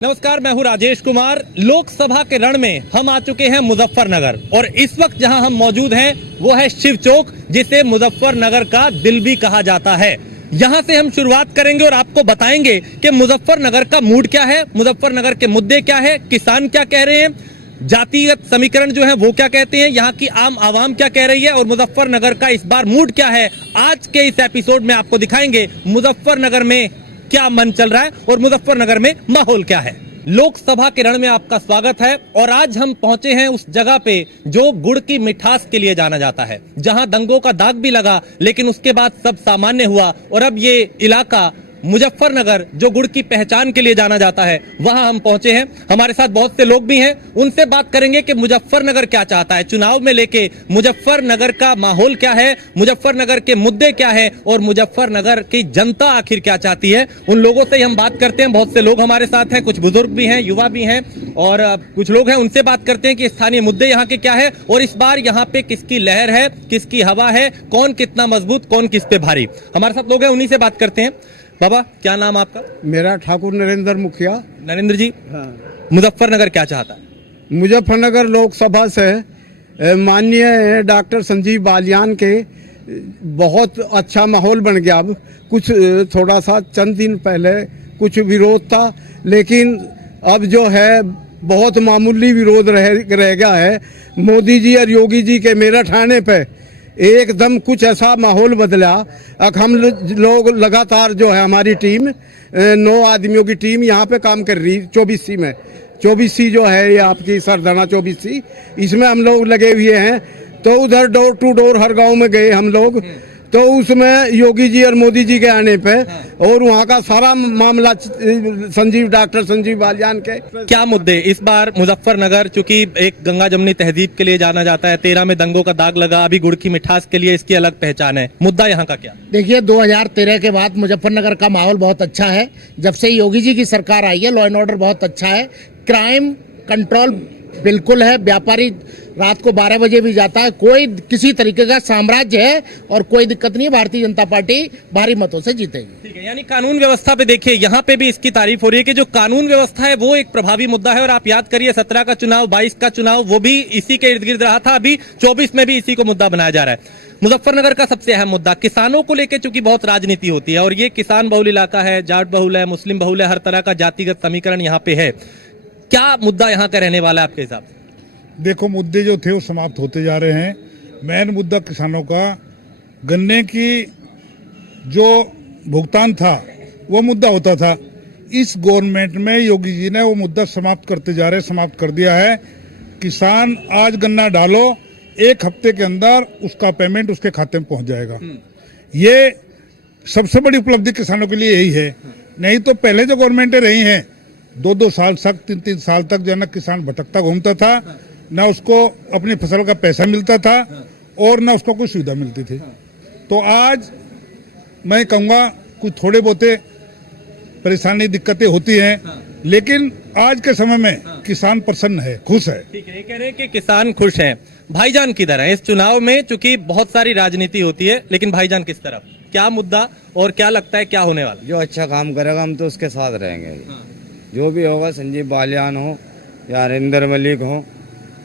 नमस्कार, मैं हूं राजेश कुमार। लोकसभा के रण में हम आ चुके हैं मुजफ्फरनगर और इस वक्त जहां हम मौजूद हैं वो है शिव चौक, जिसे मुजफ्फरनगर का दिल भी कहा जाता है। यहां से हम शुरुआत करेंगे और आपको बताएंगे कि मुजफ्फरनगर का मूड क्या है, मुजफ्फरनगर के मुद्दे क्या है, किसान क्या कह रहे हैं, जातिगत समीकरण जो है वो क्या कहते हैं, यहाँ की आम आवाम क्या कह रही है और मुजफ्फरनगर का इस बार मूड क्या है। आज के इस एपिसोड में आपको दिखाएंगे मुजफ्फरनगर में क्या मन चल रहा है और मुजफ्फरनगर में माहौल क्या है। लोकसभा के रण में आपका स्वागत है और आज हम पहुंचे हैं उस जगह पे जो गुड़ की मिठास के लिए जाना जाता है, जहां दंगों का दाग भी लगा लेकिन उसके बाद सब सामान्य हुआ और अब ये इलाका मुजफ्फरनगर जो गुड़ की पहचान के लिए जाना जाता है वहां हम पहुंचे हैं। हमारे साथ बहुत से लोग भी हैं, उनसे बात करेंगे कि मुजफ्फरनगर क्या चाहता है, चुनाव में लेके मुजफ्फरनगर का माहौल क्या है, मुजफ्फरनगर के मुद्दे क्या है और मुजफ्फरनगर की जनता आखिर क्या चाहती है। उन लोगों से हम बात करते हैं। बहुत से लोग हमारे साथ हैं, कुछ बुजुर्ग भी हैं, युवा भी हैं और कुछ लोग हैं। उनसे बात करते हैं कि स्थानीय मुद्दे यहाँ के क्या है और इस बार यहाँ पे किसकी लहर है, किसकी हवा है, कौन कितना मजबूत, कौन किस पे भारी। हमारे साथ लोग हैं, उन्हीं से बात करते हैं। बाबा, क्या नाम आपका? मेरा ठाकुर नरेंद्र मुखिया। नरेंद्र जी, हाँ। मुजफ्फरनगर क्या चाहता है? मुजफ्फरनगर लोकसभा से माननीय डॉक्टर संजीव बालियान के बहुत अच्छा माहौल बन गया। अब कुछ थोड़ा सा चंद दिन पहले कुछ विरोध था, लेकिन अब जो है बहुत मामूली विरोध रह गया है। मोदी जी और योगी जी के मेरठ आने पे एकदम कुछ ऐसा माहौल बदला। अब हम लोग लगातार जो है हमारी टीम 9 आदमियों की टीम यहाँ पे काम कर रही 24C में। 24C जो है ये आपकी सरदाना 24C, इसमें हम लोग लगे हुए हैं। तो उधर डोर टू डोर हर गांव में गए हम लोग, तो उसमें योगी जी और मोदी जी के आने पे और वहाँ का सारा मामला डॉक्टर संजीव बालियान के क्या मुद्दे इस बार मुजफ्फरनगर, चूंकि एक गंगा जमनी तहजीब के लिए जाना जाता है, 13 में दंगों का दाग लगा, अभी गुड़ की मिठास के लिए इसकी अलग पहचान है, मुद्दा यहाँ का क्या? देखिए, 2013 के बाद मुजफ्फरनगर का माहौल बहुत अच्छा है। जब से योगी जी की सरकार आई है, लॉ एंड ऑर्डर बहुत अच्छा है, क्राइम कंट्रोल बिल्कुल है। व्यापारी रात को 12 बजे भी जाता है, कोई किसी तरीके का साम्राज्य है और कोई दिक्कत नहीं है। भारतीय जनता पार्टी भारी मतों से जीतेगी। ठीक है, यानी कानून व्यवस्था पे देखिए, यहाँ पे भी इसकी तारीफ हो रही है कि जो कानून व्यवस्था है वो एक प्रभावी मुद्दा है। और आप याद करिए 17 का चुनाव, 22 का चुनाव, वो भी इसी के इर्द गिर्द रहा था। अभी 24 में भी इसी को मुद्दा बनाया जा रहा है। मुजफ्फरनगर का सबसे अहम मुद्दा किसानों को लेकर, चूंकि बहुत राजनीति होती है और ये किसान बहुल इलाका है, जाट बहुल है, मुस्लिम बहुल है, हर तरह का जातिगत समीकरण यहाँ पे है। क्या मुद्दा यहाँ का रहने वाला है आपके हिसाब से? देखो, मुद्दे जो थे वो समाप्त होते जा रहे हैं। मेन मुद्दा किसानों का गन्ने की जो भुगतान था वो मुद्दा होता था। इस गवर्नमेंट में योगी जी ने वो मुद्दा समाप्त करते जा रहे हैं, समाप्त कर दिया है। किसान आज गन्ना डालो, 1 हफ्ते के अंदर उसका पेमेंट उसके खाते में पहुंच जाएगा। ये सबसे बड़ी उपलब्धि किसानों के लिए यही है। नहीं तो पहले जो गवर्नमेंटें रही हैं 2-2 साल तक, 3-3 साल तक जो है ना किसान भटकता घूमता था, ना उसको अपनी फसल का पैसा मिलता था और ना उसको कोई सुविधा मिलती थी। तो आज मैं कहूँगा कुछ थोड़े बहुते परेशानी दिक्कतें होती हैं, लेकिन आज के समय में किसान प्रसन्न है, खुश है। ठीक है, ये कह रहे हैं कि किसान खुश हैं। भाईजान किधर है इस चुनाव में? चूंकि बहुत सारी राजनीति होती है, लेकिन भाईजान किस तरफ, क्या मुद्दा और क्या लगता है क्या होने वाला? जो अच्छा काम करेगा हम तो उसके साथ रहेंगे। जो भी होगा, संजीव बालियान हो या नरेंद्र मलिक हो,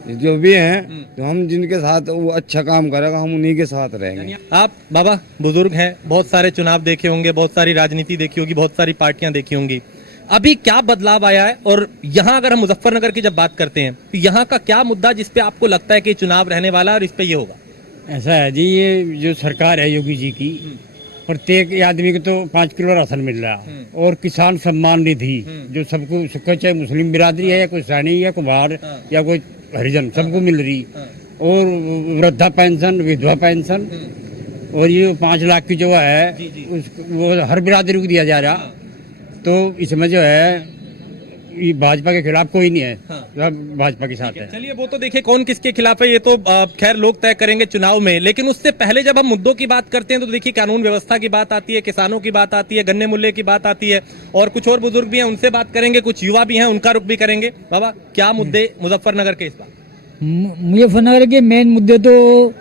जो भी हैं, तो हम जिनके साथ वो अच्छा काम करेगा हम उन्हीं के साथ रहेंगे। आप बाबा बुजुर्ग हैं, बहुत सारे चुनाव देखे होंगे, बहुत सारी राजनीति देखी होगी, बहुत सारी पार्टियां देखी होंगी, अभी क्या बदलाव आया है? और यहाँ अगर हम मुजफ्फरनगर की जब बात करते हैं तो यहाँ का क्या मुद्दा जिसपे आपको लगता है कि चुनाव रहने वाला है और इस पे ये होगा? ऐसा है जी, ये जो सरकार है योगी जी की, प्रत्येक आदमी को तो 5 किलो राशन मिल रहा है और किसान सम्मान निधि जो सबको चाहे मुस्लिम बिरादरी है या कोई सैनी या कुमार या कोई हरिजन, सबको मिल रही। और वृद्धा पेंशन, विधवा पेंशन और ये 5 लाख की जो है वो हर बिरादरी को दिया जा रहा। तो इसमें जो है ये भाजपा के खिलाफ कोई नहीं है, सब भाजपा के साथ है। चलिए, वो तो देखिए कौन किसके खिलाफ है, ये तो खैर लोग तय करेंगे चुनाव में। लेकिन उससे पहले जब हम मुद्दों की बात करते हैं तो देखिए कानून व्यवस्था की बात आती है, किसानों की बात आती है, गन्ने मूल्य की बात आती है और कुछ और बुजुर्ग भी हैं, उनसे बात करेंगे, कुछ युवा भी हैं, उनका रुख भी करेंगे। बाबा, क्या मुद्दे मुजफ्फरनगर के इस बार? मुजफ्फरनगर के मेन मुद्दे तो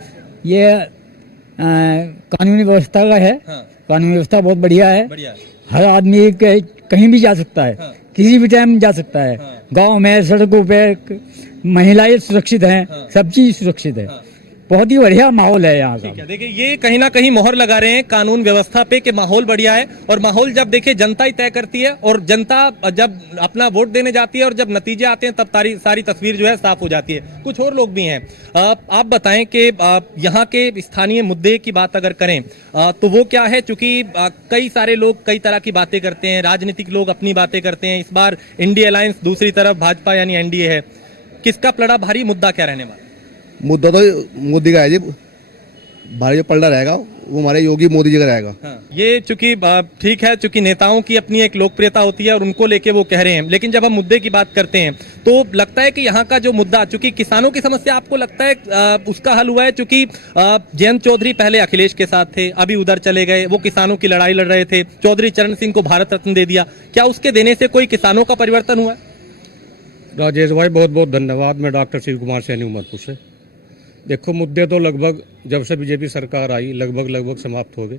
ये कानूनी व्यवस्था का है। कानूनी व्यवस्था बहुत बढ़िया है, हर आदमी कहीं भी जा सकता है। किसी भी टाइम जा सकता है। गांव में सड़कों पे महिलाएं सुरक्षित हैं, सब चीज सुरक्षित है। बहुत ही बढ़िया माहौल है यहाँ का। ठीक है, देखिए ये कहीं ना कहीं मोहर लगा रहे हैं कानून व्यवस्था पे कि माहौल बढ़िया है, और माहौल जब देखिए जनता ही तय करती है, और जनता जब अपना वोट देने जाती है और जब नतीजे आते हैं तब सारी तस्वीर जो है साफ हो जाती है। कुछ और लोग भी हैं, आप बताएं कि यहाँ के स्थानीय मुद्दे की बात अगर करें तो वो क्या है, चूंकि कई सारे लोग कई तरह की बातें करते हैं, राजनीतिक लोग अपनी बातें करते हैं। इस बार इंडिया अलायंस, दूसरी तरफ भाजपा यानी एनडीए है, किसका पलड़ा भारी, मुद्दा क्या रहने वाला? मुद्दा तो मोदी का है जी, भारी जो पलड़ा रहेगा वो हमारे योगी मोदी जी का रहेगा। ये चूंकि ठीक है, चूंकि नेताओं की अपनी एक लोकप्रियता होती है और उनको लेके वो कह रहे हैं, लेकिन जब हम मुद्दे की बात करते हैं तो लगता है कि यहाँ का जो मुद्दा, चूंकि किसानों की समस्या आपको लगता है उसका हल हुआ है, चूंकि जयंत चौधरी पहले अखिलेश के साथ थे, अभी उधर चले गए, वो किसानों की लड़ाई लड़ रहे थे, चौधरी चरण सिंह को भारत रत्न दे दिया, क्या उसके देने से कोई किसानों का परिवर्तन हुआ? राजेश भाई बहुत बहुत धन्यवाद। मैं डॉक्टर शिव कुमार सैनी उमरपुर से। देखो मुद्दे तो लगभग जब से बीजेपी सरकार आई लगभग समाप्त हो गए।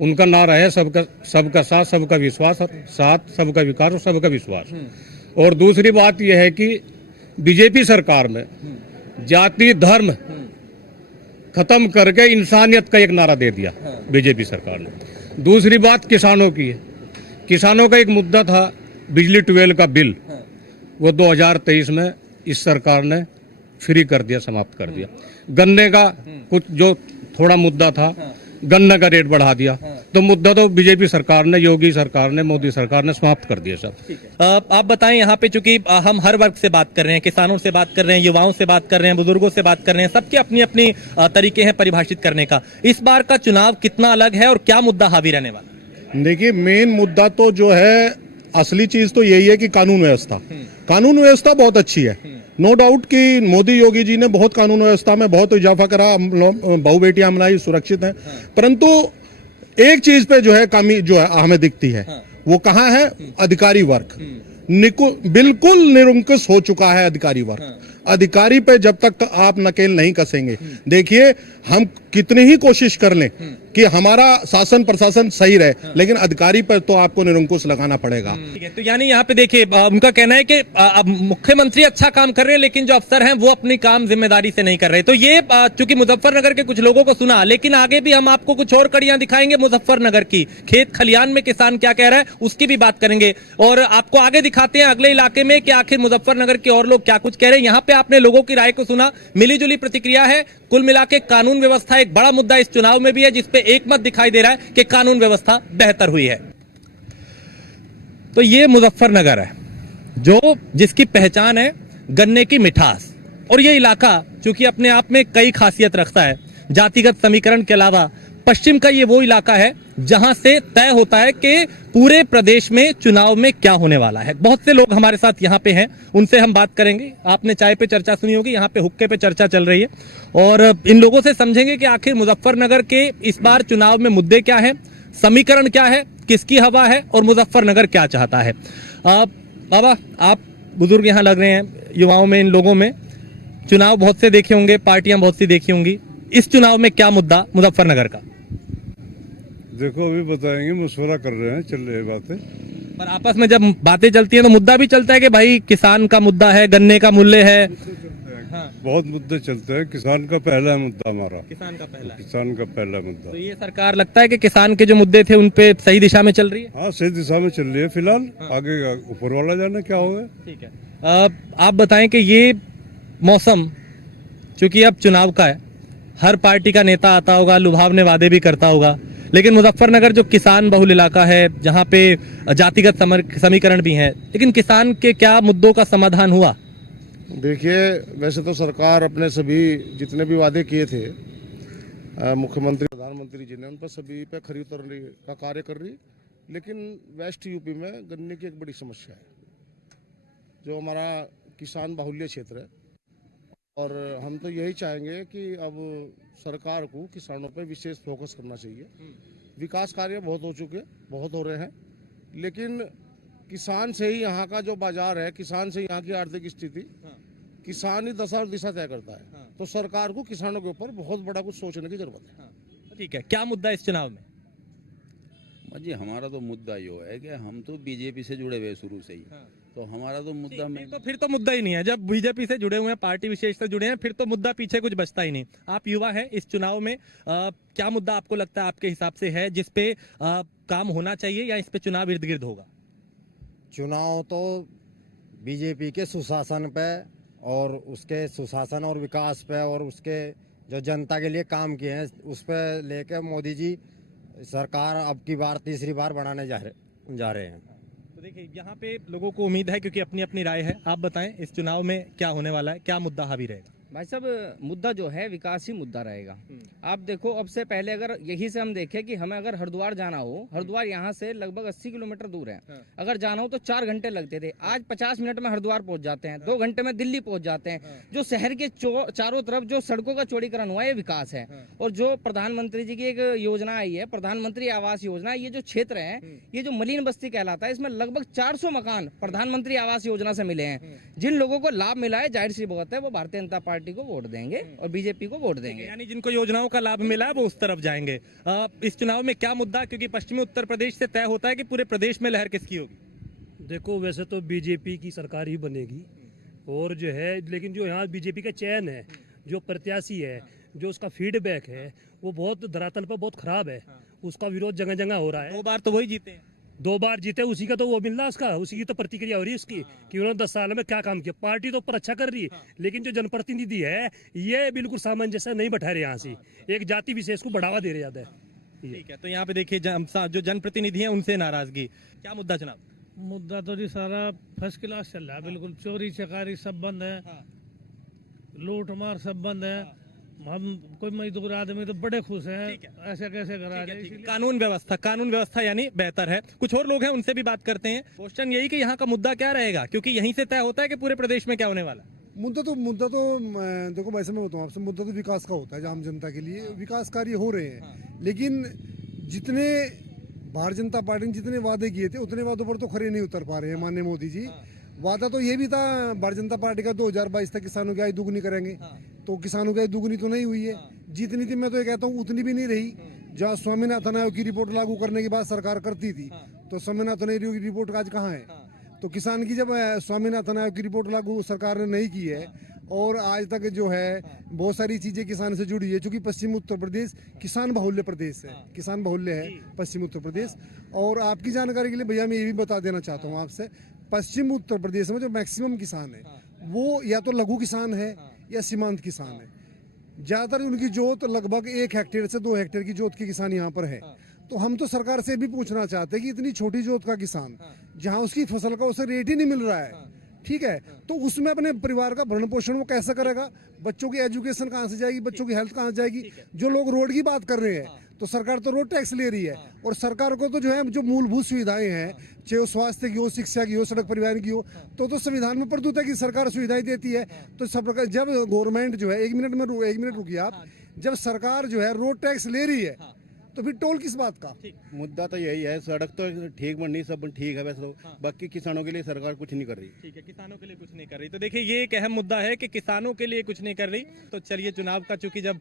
उनका नारा है सबका साथ, सबका विश्वास, साथ सबका विकास और सबका विश्वास। और दूसरी बात यह है कि बीजेपी सरकार में जाति धर्म खत्म करके इंसानियत का एक नारा दे दिया बीजेपी सरकार ने। दूसरी बात किसानों की है। किसानों का एक मुद्दा था बिजली 12 का बिल, वो 2023 में इस सरकार ने फ्री कर दिया, समाप्त कर दिया। गन्ने का कुछ जो थोड़ा मुद्दा था, गन्ने का रेट बढ़ा दिया, तो मुद्दा तो बीजेपी सरकार ने, योगी सरकार ने, मोदी सरकार ने समाप्त कर दिया सब। आप बताएं, यहाँ पे चूंकि हम हर वर्ग से बात कर रहे हैं, किसानों से बात कर रहे हैं, युवाओं से बात कर रहे हैं, बुजुर्गों से बात कर रहे हैं, सबके अपनी अपनी तरीके हैं परिभाषित करने का। इस बार का चुनाव कितना अलग है और क्या मुद्दा हावी रहने वाला? देखिए मेन मुद्दा तो जो है, असली चीज तो यही है कि कानून व्यवस्था। कानून व्यवस्था बहुत अच्छी है, नो डाउट कि मोदी योगी जी ने बहुत कानून व्यवस्था में बहुत इजाफा करा, बहु बेटियां मनाई, सुरक्षित हैं। परंतु एक चीज पे जो है कमी जो है हमें दिखती है, वो कहाँ है? अधिकारी वर्ग बिल्कुल निरंकुश हो चुका है अधिकारी वर्ग। अधिकारी पे जब तक आप नकेल नहीं कसेंगे, देखिए हम कितनी ही कोशिश कर लें कि हमारा शासन प्रशासन सही रहे, लेकिन अधिकारी पर तो आपको निरंकुश लगाना पड़ेगा। ठीक है, तो यानी यहाँ पे देखिए उनका कहना है कि अब मुख्यमंत्री अच्छा काम कर रहे हैं, लेकिन जो अफसर हैं वो अपनी काम जिम्मेदारी से नहीं कर रहे। तो ये चूंकि मुजफ्फरनगर के कुछ लोगों को सुना, लेकिन आगे भी हम आपको कुछ और कड़ियां दिखाएंगे मुजफ्फरनगर की। खेत खलियान में किसान क्या कह रहा है उसकी भी बात करेंगे, और आपको आगे दिखाते हैं अगले इलाके में कि आखिर मुजफ्फरनगर के और लोग क्या कुछ कह रहे हैं। यहाँ पे आपने लोगों की राय को सुना, मिली जुली प्रतिक्रिया है। कुल मिला के कानून व्यवस्था एक बड़ा मुद्दा इस चुनाव में भी है, जिसपे एक मत दिखाई दे रहा है कि कानून व्यवस्था बेहतर हुई है। तो ये मुजफ्फरनगर है जो जिसकी पहचान है गन्ने की मिठास, और ये इलाका चूंकि अपने आप में कई खासियत रखता है। जातिगत समीकरण के अलावा पश्चिम का ये वो इलाका है जहां से तय होता है कि पूरे प्रदेश में चुनाव में क्या होने वाला है। बहुत से लोग हमारे साथ यहाँ पे हैं, उनसे हम बात करेंगे। आपने चाय पे चर्चा सुनी होगी, यहाँ पे हुक्के पे चर्चा चल रही है, और इन लोगों से समझेंगे कि आखिर मुजफ्फरनगर के इस बार चुनाव में मुद्दे क्या हैं, समीकरण क्या है, किसकी हवा है और मुजफ्फरनगर क्या चाहता है। बाबा, आप बुजुर्ग यहाँ लग रहे हैं, युवाओं में, इन लोगों में चुनाव बहुत से देखे होंगे, पार्टियां बहुत सी देखी होंगी। इस चुनाव में क्या मुद्दा मुजफ्फरनगर का? देखो अभी बताएंगे, मशवरा कर रहे हैं, चल रही है बातें। पर आपस में जब बातें चलती हैं तो मुद्दा भी चलता है कि भाई किसान का मुद्दा है, गन्ने का मूल्य है। बहुत मुद्दे चलते हैं। किसान का पहला मुद्दा हमारा, किसान का पहला मुद्दा। तो ये सरकार लगता है कि किसान के जो मुद्दे थे उन पे सही दिशा में चल रही है। हाँ, सही दिशा में चल रही है फिलहाल। आगे ऊपर वाला जाने क्या होगा। ठीक है, आप बताएं कि ये मौसम चूंकि अब चुनाव का है, हर पार्टी का नेता आता होगा, लुभावने वादे भी करता होगा, लेकिन मुजफ्फरनगर जो किसान बहुल इलाका है, जहां पे जातिगत समीकरण भी है, लेकिन किसान के क्या मुद्दों का समाधान हुआ? देखिए वैसे तो सरकार अपने सभी जितने भी वादे किए थे मुख्यमंत्री प्रधानमंत्री जी ने, उन पर सभी पे खरी उतरने का कार्य कर रही, लेकिन वेस्ट यूपी में गन्ने की एक बड़ी समस्या है, जो हमारा किसान बाहुल्य क्षेत्र है। और हम तो यही चाहेंगे कि अब सरकार को किसानों पे विशेष फोकस करना चाहिए। विकास कार्य बहुत हो चुके, बहुत हो रहे हैं, लेकिन किसान से ही यहाँ का जो बाजार है, किसान से यहाँ की आर्थिक स्थिति, किसान ही दशा और दिशा तय करता है। तो सरकार को किसानों के ऊपर बहुत बड़ा कुछ सोचने की जरूरत है। ठीक है, क्या मुद्दा इस चुनाव में? जी हमारा तो मुद्दा यो है कि हम तो बीजेपी से जुड़े हुए हैं शुरू से ही, तो हमारा तो मुद्दा में फिर तो मुद्दा ही नहीं है। जब बीजेपी से जुड़े हुए हैं, पार्टी विशेष से जुड़े हैं, फिर तो मुद्दा पीछे कुछ बचता ही नहीं। आप युवा हैं, इस चुनाव में क्या मुद्दा आपको लगता है आपके हिसाब से है जिसपे काम होना चाहिए, या इस पे चुनाव इर्द गिर्द होगा? चुनाव तो बीजेपी के सुशासन पे और उसके सुशासन और विकास पे और उसके जो जनता के लिए काम किए हैं उस पे लेके मोदी जी सरकार अब की बार तीसरी बार बनाने जा रहे हैं। तो देखिए, यहाँ पे लोगों को उम्मीद है, क्योंकि अपनी अपनी राय है। आप बताएं इस चुनाव में क्या होने वाला है, क्या मुद्दा हावी रहेगा? भाई साहब, मुद्दा जो है विकास ही मुद्दा रहेगा। आप देखो, अब से पहले अगर यही से हम देखें कि हमें अगर हरिद्वार जाना हो, हरिद्वार यहाँ से लगभग 80 किलोमीटर दूर है। अगर जाना हो तो 4 घंटे लगते थे, आज 50 मिनट में हरिद्वार पहुंच जाते हैं, 2 घंटे में दिल्ली पहुंच जाते हैं। जो शहर के चारों तरफ जो सड़कों का चौड़ीकरण हुआ है, ये विकास है। और जो प्रधानमंत्री जी की एक योजना आई है, प्रधानमंत्री आवास योजना, ये जो क्षेत्र है, ये जो मलिन बस्ती कहलाता है, इसमें लगभग 400 मकान प्रधानमंत्री आवास योजना से मिले हैं। जिन लोगों को लाभ मिला है, जाहिर सी बात है वो भारतीय जनता पार्टी को वोट देंगे और बीजेपी को वोट देंगे। यानी जिनको योजनाओं का लाभ मिला है वो उस तरफ जाएंगे। इस चुनाव में क्या मुद्दा, क्योंकि पश्चिमी उत्तर प्रदेश से तय होता है कि पूरे प्रदेश में लहर किसकी होगी? देखो, वैसे तो बीजेपी की सरकार ही बनेगी, और जो है, लेकिन जो यहाँ बीजेपी का चयन है, जो प्रत्याशी है, जो उसका फीडबैक है, वो बहुत धरातल पर बहुत खराब है। उसका विरोध जगह जगह हो रहा है। 2 बार तो वही जीते हैं। 2 बार जीते, उसी का तो वो मिल रहा है, उसका उसी की तो प्रतिक्रिया हो रही है इसकी कि उन्होंने 10 साल में क्या काम किया। पार्टी तो ऊपर अच्छा कर रही है, लेकिन जो जनप्रतिनिधि है ये बिल्कुल सामंजस्य नहीं बैठा रहे, यहाँ से एक जाति विशेष को बढ़ावा दे रहे ज्यादा है। ठीक है, तो यहाँ पे देखिए जो जनप्रतिनिधि हैं उनसे नाराजगी। क्या मुद्दा जनाब? मुद्दा तो जी सारा फर्स्ट क्लास चल रहा है, बिल्कुल चोरी चकारी सब बंद है, लूट मार सब बंद है। हम कोई मजदूर आदमी तो बड़े खुश हैं। ऐसे कैसे करा जाए? कानून व्यवस्था यानी बेहतर है। कुछ और लोग हैं, उनसे भी बात करते हैं। क्वेश्चन यही कि यहाँ का मुद्दा क्या रहेगा, क्योंकि यहीं से तय होता है कि पूरे प्रदेश में क्या होने वाला है। मुद्दा तो देखो, वैसे मैं बताऊँ आपसे, मुद्दा तो विकास का होता है। आम जनता के लिए विकास कार्य हो रहे हैं, लेकिन जितने भारतीय जनता पार्टी ने जितने वादे किए थे उतने वादों पर तो खरे नहीं उतर पा रहे हैं माननीय मोदी जी। वादा तो ये भी था भारतीय जनता पार्टी का 2022 तक किसानों की आय दुगनी करेंगे, तो किसानों की आय दुगनी तो नहीं हुई है। जितनी थी, मैं तो ये कहता हूँ उतनी भी नहीं रही। जहाँ स्वामीनाथन आयोग की रिपोर्ट लागू करने के बाद सरकार करती थी, तो स्वामीनाथन आयोग की रिपोर्ट आज कहाँ है? तो किसान की जब स्वामीनाथन आयोग की रिपोर्ट लागू सरकार ने नहीं की है, और आज तक जो है बहुत सारी चीजें किसान से जुड़ी है, चूंकि पश्चिम उत्तर प्रदेश किसान बाहुल्य प्रदेश है, किसान बाहुल्य है पश्चिम उत्तर प्रदेश। और आपकी जानकारी के लिए भैया मैं ये भी बता देना चाहता हूँ आपसे, पश्चिम उत्तर प्रदेश में जो मैक्सिमम किसान है वो या तो लघु किसान है या सीमांत किसान है। ज्यादातर उनकी जोत लगभग 1 हेक्टेयर से 2 हेक्टेयर की जोत के किसान यहाँ पर है। तो हम तो सरकार से भी पूछना चाहते हैं कि इतनी छोटी जोत का किसान जहाँ उसकी फसल का उसे रेट ही नहीं मिल रहा है, ठीक है, तो उसमें अपने परिवार का भरण पोषण वो कैसे करेगा? बच्चों की एजुकेशन कहाँ से जाएगी? बच्चों की हेल्थ कहाँ से जाएगी? जो लोग रोड की बात कर रहे हैं, तो सरकार तो रोड टैक्स ले रही है, और सरकार को तो जो है जो मूलभूत सुविधाएं हैं, चाहे वो स्वास्थ्य की हो, शिक्षा की हो, सड़क परिवहन की हो, तो संविधान में प्रस्तुत है कि सरकार सुविधाएं देती है। तो सब प्रकार जब गवर्नमेंट जो है, 1 मिनट रुकिए आप, जब सरकार जो है रोड टैक्स ले रही है, तो फिर टोल किस बात का? मुद्दा तो यही है, सड़क तो ठीक बननी, सब ठीक है वैसे तो, बाकी किसानों के लिए सरकार कुछ नहीं कर रही। ठीक है, किसानों के लिए कुछ नहीं कर रही। तो देखिए, ये एक अहम मुद्दा है कि किसानों के लिए कुछ नहीं कर रही। तो चलिए, चुनाव का चूंकि जब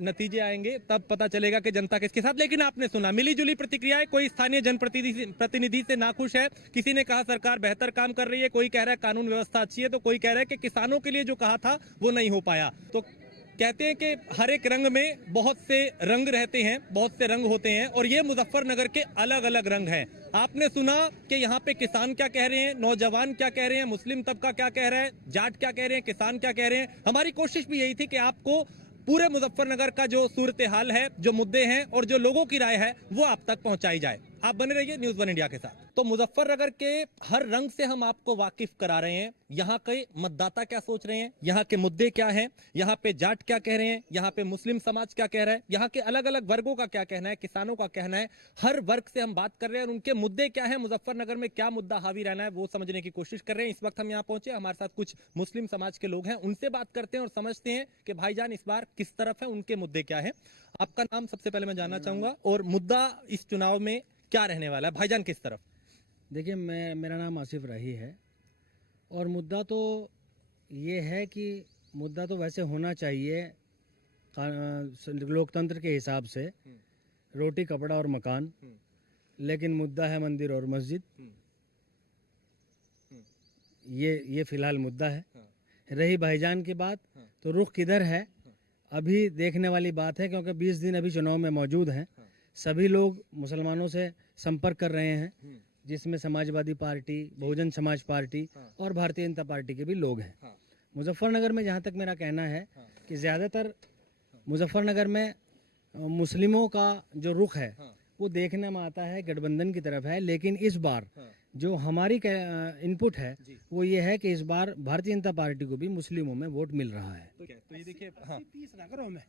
नतीजे आएंगे तब पता चलेगा कि जनता किसके साथ। लेकिन आपने सुना मिली जुली प्रतिक्रियाएं, कोई स्थानीय जनप्रतिनिधि से नाखुश है, किसी ने कहा सरकार बेहतर काम कर रही है, कोई कह रहा है कानून व्यवस्था अच्छी है, तो कोई कह रहा है कि किसानों के लिए जो कहा था वो नहीं हो पाया। तो कहते हैं कि हर एक रंग में बहुत से रंग रहते हैं, बहुत से रंग होते हैं, और ये मुजफ्फरनगर के अलग अलग रंग हैं। आपने सुना कि यहाँ पे किसान क्या कह रहे हैं, नौजवान क्या कह रहे हैं, मुस्लिम तबका क्या कह रहा है, जाट क्या कह रहे हैं, किसान क्या कह रहे हैं। हमारी कोशिश भी यही थी कि आपको पूरे मुजफ्फरनगर का जो सूरत हाल है, जो मुद्दे हैं और जो लोगों की राय है, वो आप तक पहुंचाई जाए। आप बने रहिए न्यूज़ 1 इंडिया के साथ। तो मुजफ्फरनगर के हर रंग से हम आपको वाकिफ करा रहे हैं। यहाँ के मतदाता क्या सोच रहे हैं, यहाँ के मुद्दे क्या हैं, यहाँ पे जाट क्या कह रहे हैं, यहाँ पे मुस्लिम समाज क्या कह रहा है, यहाँ के अलग अलग वर्गों का क्या कहना है, किसानों का कहना है। हर वर्ग से हम बात कर रहे हैं और उनके मुद्दे क्या है, मुजफ्फरनगर में क्या मुद्दा हावी रहना है, वो समझने की कोशिश कर रहे हैं। इस वक्त हम यहाँ पहुंचे, हमारे साथ कुछ मुस्लिम समाज के लोग हैं, उनसे बात करते हैं और समझते हैं कि भाईजान इस बार किस तरफ है, उनके मुद्दे क्या है। आपका नाम सबसे पहले मैं जानना चाहूंगा, और मुद्दा इस चुनाव में क्या रहने वाला है, भाईजान किस तरफ? देखिए, मेरा नाम आसिफ राही है, और मुद्दा तो ये है कि मुद्दा तो वैसे होना चाहिए लोकतंत्र के हिसाब से, रोटी कपड़ा और मकान, लेकिन मुद्दा है मंदिर और मस्जिद। ये फिलहाल मुद्दा है। रही भाईजान की बात, तो रुख किधर है अभी देखने वाली बात है, क्योंकि 20 दिन अभी चुनाव में मौजूद हैं। सभी लोग मुसलमानों से संपर्क कर रहे हैं, जिसमें समाजवादी पार्टी, बहुजन समाज पार्टी और भारतीय जनता पार्टी के भी लोग हैं। मुजफ्फरनगर में जहाँ तक मेरा कहना है कि ज़्यादातर मुजफ्फरनगर में मुस्लिमों का जो रुख है वो देखने में आता है गठबंधन की तरफ है, लेकिन इस बार जो हमारी इनपुट है वो ये है कि इस बार भारतीय जनता पार्टी को भी मुस्लिमों में वोट मिल रहा है। तो ये देखिए 30 ना करो मैं,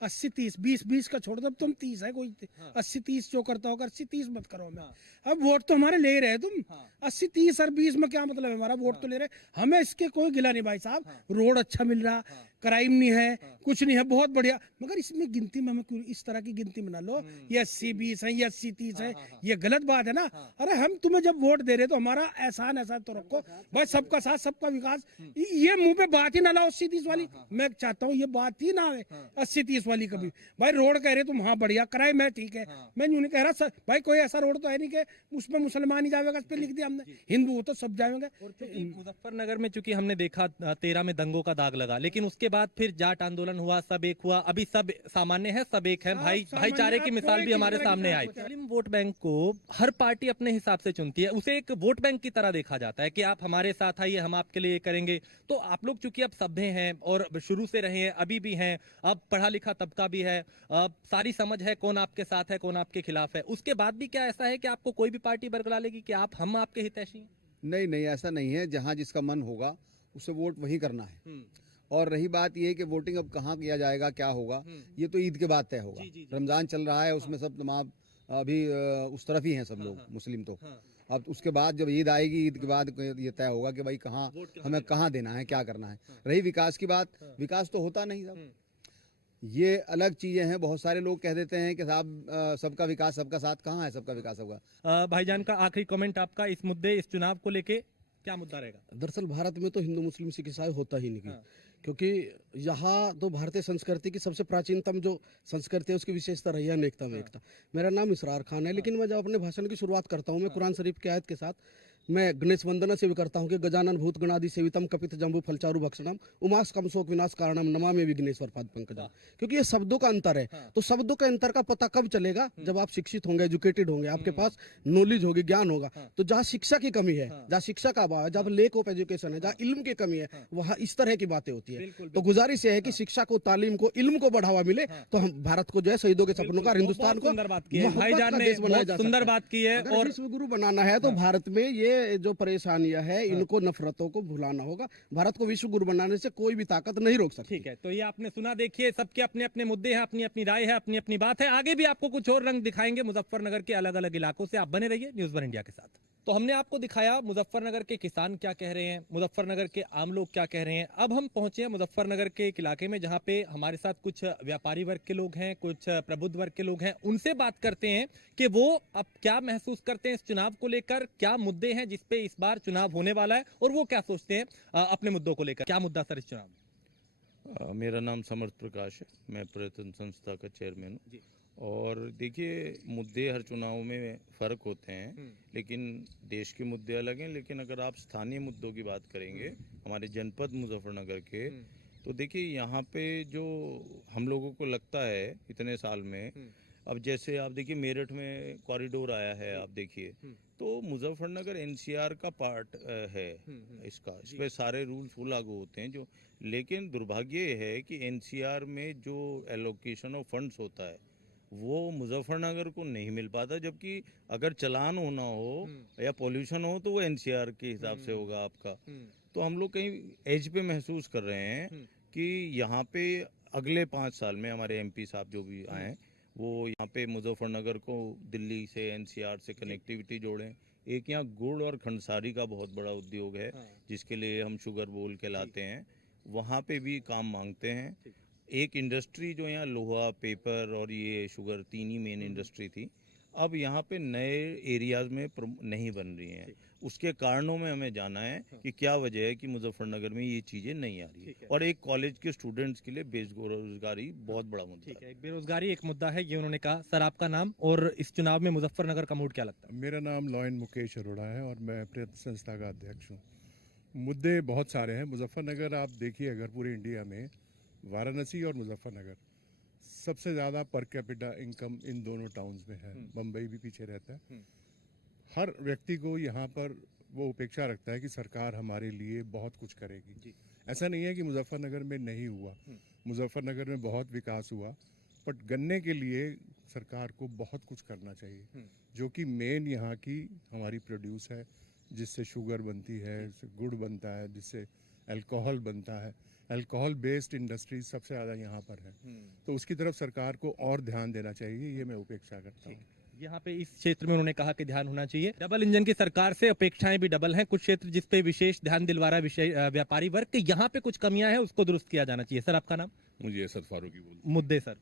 80-30, 20-20 का छोड़ दो, तुम 30 है कोई 80-30 जो करता होगा 80-30 मत करो मैं। अब वोट तो हमारे ले रहे तुम 80-30 और 20 में क्या मतलब है, हमारा वोट तो ले रहे, हमें इसके कोई गिला नहीं भाई साहब। रोड अच्छा मिल रहा, क्राइम नहीं है, कुछ नहीं है, बहुत बढ़िया। मगर इसमें गिनती में हमें क्यों इस तरह की गिनती बना लो, ये 80-20 है, ये 80-30 है, ये गलत बात है ना। अरे हम तुम्हें जब वोट दे रहे तो हमारा एहसान ऐसा तो रखो भाई, सबका साथ सबका विकास। ये मुंह पे बात ही ना लाओ 80-30 वाली, मैं चाहता हूँ ये बात ही ना आए 80-30 वाली कभी। भाई रोड कह रहे तुम, हाँ बढ़िया, क्राइम है, ठीक है, मैं यूं नहीं कह रहा भाई, कोई ऐसा रोड तो है नहीं कि उसमें मुसलमान ही जाएगा, इस पे लिख दिया हमने, हिंदू हो तो सब जाएंगे। मुजफ्फरनगर में चूंकि हमने देखा 13 में दंगों का दाग लगा, लेकिन उसके बाद फिर जाट आंदोलन हुआ, सब एक हुआ, अभी सब सामान्य है, सब एक है, भाईचारे की मिसाल भी हमारे सामने आई। मुस्लिम वोट बैंक को हर पार्टी अपने हिसाब से चुनती है, उसे एक वोट बैंक की तरह देखा जाता है कि आप हमारे साथ आइए, हम आपके लिए करेंगे। तो आप लोग चूंकि अब सभ्य हैं और शुरू से रहे हैं, अभी भी हैं, अब पढ़ा लिखा तबका भी है, सारी समझ है कौन आपके साथ है कौन आपके खिलाफ है, उसके बाद भी क्या ऐसा है कि आपको कोई भी पार्टी बरगला लेगी कि हम आपके हितैषी हैं? नहीं नहीं, ऐसा नहीं है। जहाँ जिसका मन होगा उसे वोट वही करना है। और रही बात ये कि वोटिंग अब कहाँ किया जाएगा, क्या होगा, ये तो ईद के बाद तय होगा। रमजान चल रहा है, उसमें सब तमाम अभी उस तरफ ही हैं सब लोग, मुस्लिम तो। अब उसके बाद जब ईद आएगी, ईद के बाद ये तय होगा कि भाई कहाँ हमें कहाँ देना है, क्या करना है। रही विकास की बात, विकास तो होता नहीं साहब, ये अलग चीजें हैं। बहुत सारे लोग कह देते हैं कि साहब सबका विकास सबका साथ, कहाँ है सबका विकास सबका। भाईजान का आखिरी कमेंट आपका इस मुद्दे, इस चुनाव को लेके क्या मुद्दा रहेगा? दरअसल भारत में तो हिंदू मुस्लिम सिख ईसाई होता ही नहीं, क्योंकि यहाँ तो भारतीय संस्कृति की सबसे प्राचीनतम जो संस्कृति है उसकी विशेषता रही है अनेकता में एकता। मेरा नाम इसरार खान है, लेकिन मैं जब अपने भाषण की शुरुआत करता हूँ मैं कुरान शरीफ की आयत के साथ मैं गणेश वंदना से भी करता हूँ कि गजानन भूत गणादि सेवितम कपित जम्बू फलचारु भक्षणम उमास कमशोक विनाश कारणम नमामि विघ्नेश्वर पाद पंकजम। क्योंकि ये शब्दों का अंतर है, तो शब्दों के अंतर का पता कब चलेगा? जब आप शिक्षित होंगे, एजुकेटेड होंगे, आपके पास नॉलेज होगी, ज्ञान होगा। तो जहाँ शिक्षा की कमी है, जहाँ शिक्षा का अभाव है, जहाँ लेक ऑफ एजुकेशन है, जहाँ इल्म की कमी है, वहाँ इस तरह की बातें होती है। तो गुजारिश ये है कि शिक्षा को, तालीम को, इल्म को बढ़ावा मिले, तो हम भारत को जो है शहीदों के सपनों का, हिंदुस्तान को भाईजान ने बहुत सुंदर बात की है। और विश्व गुरु बनाना है तो भारत में ये जो परेशानियां है, इनको, नफरतों को भुलाना होगा। भारत को विश्व गुरु बनाने से कोई भी ताकत नहीं रोक सकती। ठीक है, तो ये आपने सुना, देखिए सबके अपने अपने मुद्दे हैं, अपनी अपनी राय है, अपनी अपनी बात है। आगे भी आपको कुछ और रंग दिखाएंगे मुजफ्फरनगर के अलग अलग इलाकों से, आप बने रहिए न्यूज़ वन इंडिया के साथ। तो हमने आपको दिखाया मुजफ्फरनगर के किसान क्या कह रहे हैं, मुजफ्फरनगर के आम लोग क्या कह रहे हैं। अब हम पहुंचे हैं मुजफ्फरनगर के एक इलाके में जहां पे हमारे साथ कुछ व्यापारी वर्ग के लोग हैं, कुछ प्रबुद्ध वर्ग के लोग हैं। उनसे बात करते हैं कि वो अब क्या महसूस करते हैं इस चुनाव को लेकर, क्या मुद्दे हैं जिसपे इस बार चुनाव होने वाला है और वो क्या सोचते हैं अपने मुद्दों को लेकर। क्या मुद्दा सर इस चुनाव में? मेरा नाम समर्थ प्रकाश है, मैं पर्यटन संस्था का चेयरमैन हूँ। और देखिए, मुद्दे हर चुनाव में फ़र्क होते हैं, लेकिन देश के मुद्दे अलग हैं। लेकिन अगर आप स्थानीय मुद्दों की बात करेंगे हमारे जनपद मुजफ्फरनगर के, तो देखिए यहाँ पे जो हम लोगों को लगता है इतने साल में, अब जैसे आप देखिए मेरठ में कॉरिडोर आया है, आप देखिए तो मुजफ्फरनगर एनसीआर का पार्ट है इसका, इसमें सारे रूल्स वो लागू होते हैं जो। लेकिन दुर्भाग्य ये है कि एनसीआर में जो एलोकेशन ऑफ फंड्स होता है वो मुजफ्फरनगर को नहीं मिल पाता, जबकि अगर चलान होना हो या पोल्यूशन हो तो वो एनसीआर के हिसाब से होगा आपका। तो हम लोग कहीं एज पे महसूस कर रहे हैं कि यहाँ पे अगले 5 साल में हमारे एमपी साहब जो भी आए वो यहाँ पे मुजफ्फरनगर को दिल्ली से, एनसीआर से कनेक्टिविटी जोड़ें। एक यहाँ गुड़ और खंडसारी का बहुत बड़ा उद्योग है जिसके लिए हम शुगर बोल के लाते हैं, वहाँ पे भी काम मांगते हैं। एक इंडस्ट्री जो यहाँ लोहा, पेपर और ये शुगर 3 ही मेन इंडस्ट्री थी, अब यहाँ पे नए एरियाज में नहीं बन रही हैं। उसके कारणों में हमें जाना है कि क्या वजह है कि मुजफ्फरनगर में ये चीज़ें नहीं आ रही है। और एक कॉलेज के स्टूडेंट्स के लिए बेरोजगारी बहुत बड़ा मुद्दा है। एक बेरोजगारी एक मुद्दा है, ये उन्होंने कहा। सर, आपका नाम और इस चुनाव में मुजफ्फरनगर का मूड क्या लगता है? मेरा नाम लॉयन मुकेश अरोड़ा है और मैं प्रयत्न संस्था का अध्यक्ष हूँ। मुद्दे बहुत सारे हैं। मुजफ्फरनगर आप देखिए, अगर पूरे इंडिया में वाराणसी और मुजफ्फरनगर सबसे ज़्यादा पर कैपिटा इनकम इन दोनों टाउन्स में है। मुंबई भी पीछे रहता है। हर व्यक्ति को यहाँ पर वो उपेक्षा रखता है कि सरकार हमारे लिए बहुत कुछ करेगी। ऐसा नहीं है कि मुजफ्फरनगर में नहीं हुआ, मुजफ्फरनगर में बहुत विकास हुआ, बट गन्ने के लिए सरकार को बहुत कुछ करना चाहिए, जो कि मेन यहाँ की हमारी प्रोड्यूस है, जिससे शुगर बनती है, गुड़ बनता है, जिससे अल्कोहल बनता है। अल्कोहल बेस्ड इंडस्ट्रीज सबसे ज़्यादा यहाँ पर है, तो उसकी तरफ सरकार को और ध्यान देना चाहिए, ये मैं उपेक्षा करता हूँ। यहाँ पे इस क्षेत्र में उन्होंने कहा कि ध्यान होना चाहिए। डबल इंजन की सरकार से अपेक्षाएं भी डबल हैं। कुछ क्षेत्र जिस पे विशेष ध्यान दिलवा रहा है विषय व्यापारी वर्ग के, यहाँ पे कुछ कमियां हैं, उसको दुरुस्त किया जाना चाहिए। सर, आपका नाम? मुझे असद फारूकी बोल। मुद्दे सर?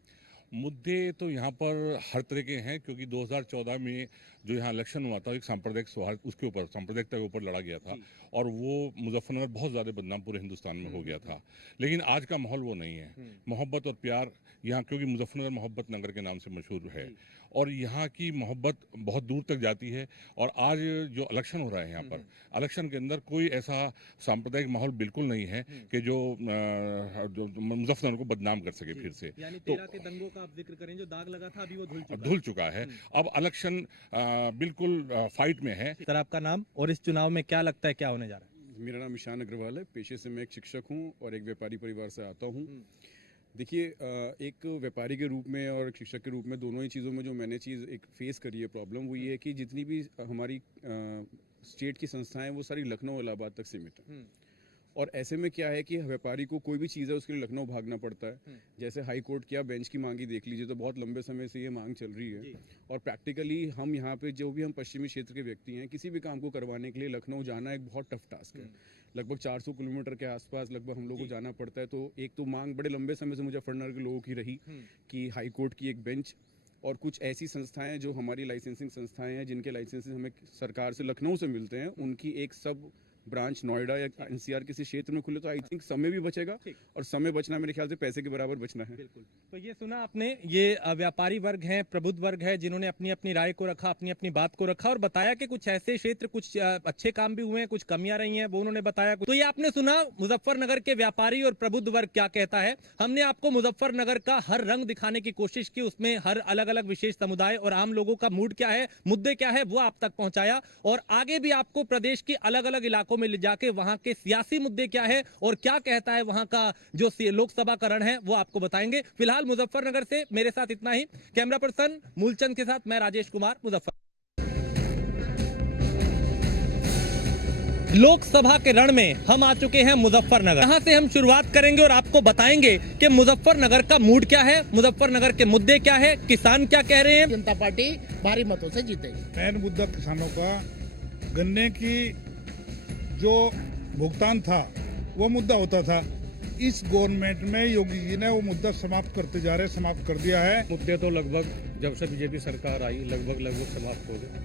मुद्दे तो यहाँ पर हर तरह के हैं, क्योंकि 2014 में जो यहाँ इलेक्शन हुआ था, एक सांप्रदायिक सौहार्द उसके ऊपर, सांप्रदायिकता के ऊपर लड़ा गया था, और वो मुजफ्फरनगर बहुत ज़्यादा बदनाम पूरे हिंदुस्तान में हो गया था। लेकिन आज का माहौल वो नहीं है। मोहब्बत और प्यार यहाँ, क्योंकि मुजफ्फरनगर मोहब्बत नगर के नाम से मशहूर है, और यहाँ की मोहब्बत बहुत दूर तक जाती है। और आज जो इलेक्शन हो रहा है यहाँ पर, इलेक्शन के अंदर कोई ऐसा सांप्रदायिक माहौल बिल्कुल नहीं है कि जो मुजफ्फरनगर को बदनाम कर सके फिर से। यानी 13 के दंगों का आप जिक्र करें, जो दाग लगा था, अभी वो धुल चुका है। अब इलेक्शन बिल्कुल फाइट में है। सर, आपका नाम और इस चुनाव में क्या लगता है क्या होने जा रहा है? मेरा नाम ईशान अग्रवाल है। पेशे से मैं एक शिक्षक हूँ और एक व्यापारी परिवार से आता हूँ। देखिए, एक व्यापारी के रूप में और एक शिक्षक के रूप में, दोनों ही चीज़ों में जो मैंने चीज़ एक फेस करी है प्रॉब्लम, वो ये है कि जितनी भी हमारी स्टेट की संस्थाएं, वो सारी लखनऊ इलाहाबाद तक सीमित हैं। और ऐसे में क्या है कि व्यापारी को कोई भी चीज़ है उसके लिए लखनऊ भागना पड़ता है। जैसे हाई कोर्ट की आप बेंच की मांग ही देख लीजिए, तो बहुत लंबे समय से ये मांग चल रही है। और प्रैक्टिकली हम यहाँ पे जो भी हम पश्चिमी क्षेत्र के व्यक्ति हैं, किसी भी काम को करवाने के लिए लखनऊ जाना एक बहुत टफ टास्क है। लगभग 400 किलोमीटर के आसपास लगभग हम लोग को जाना पड़ता है। तो एक तो मांग बड़े लंबे समय से मुजफ्फरनगर के लोगों की रही कि हाई कोर्ट की एक बेंच और कुछ ऐसी संस्थाएं जो हमारी लाइसेंसिंग संस्थाएं हैं, जिनके लाइसेंसेस हमें सरकार से लखनऊ से मिलते हैं, उनकी एक सब ब्रांच नोएडा या एनसीआर किसी क्षेत्र में खुले, तो आई थिंक समय भी बचेगा। और समय बचना मेरे ख्याल से पैसे के बराबर बचना है। तो ये सुना आपने, ये व्यापारी वर्ग हैं, प्रबुद्ध वर्ग है, जिन्होंने अपनी अपनी राय को रखा, अपनी अपनी बात को रखा और बताया कि कुछ ऐसे क्षेत्र, कुछ अच्छे काम भी हुए हैं, कुछ कमियां रही हैं, वो उन्होंने बताया। तो ये आपने सुना मुजफ्फरनगर के व्यापारी और प्रबुद्ध वर्ग क्या कहता है। हमने आपको मुजफ्फरनगर का हर रंग दिखाने की कोशिश की, उसमें हर अलग अलग विशेष समुदाय और आम लोगों का मूड क्या है, मुद्दे क्या है, वो आप तक पहुंचाया। और आगे भी आपको प्रदेश के अलग अलग इलाकों में ले जाके वहां के सियासी मुद्दे क्या है और क्या कहता है वहां का जो लोकसभा का रण है, वो आपको बताएंगे। फिलहाल मुजफ्फरनगर से मेरे साथ इतना ही। कैमरा पर्सन मूलचंद के साथ मैं राजेश कुमार, मुजफ्फर। लोकसभा के रण में हम आ चुके हैं मुजफ्फरनगर। यहां से हम शुरुआत करेंगे और आपको बताएंगे कि मुजफ्फरनगर का मूड क्या है, मुजफ्फरनगर के मुद्दे क्या है, किसान क्या कह रहे हैं। जनता पार्टी भारी मतों से जीतेगी। मेन मुद्दा किसानों का गन्ने की जो भुगतान था, वो मुद्दा होता था। इस गवर्नमेंट में योगी जी ने वो मुद्दा समाप्त करते जा रहे, समाप्त कर दिया है। मुद्दे तो लगभग जब से बीजेपी सरकार आई लगभग समाप्त हो गए।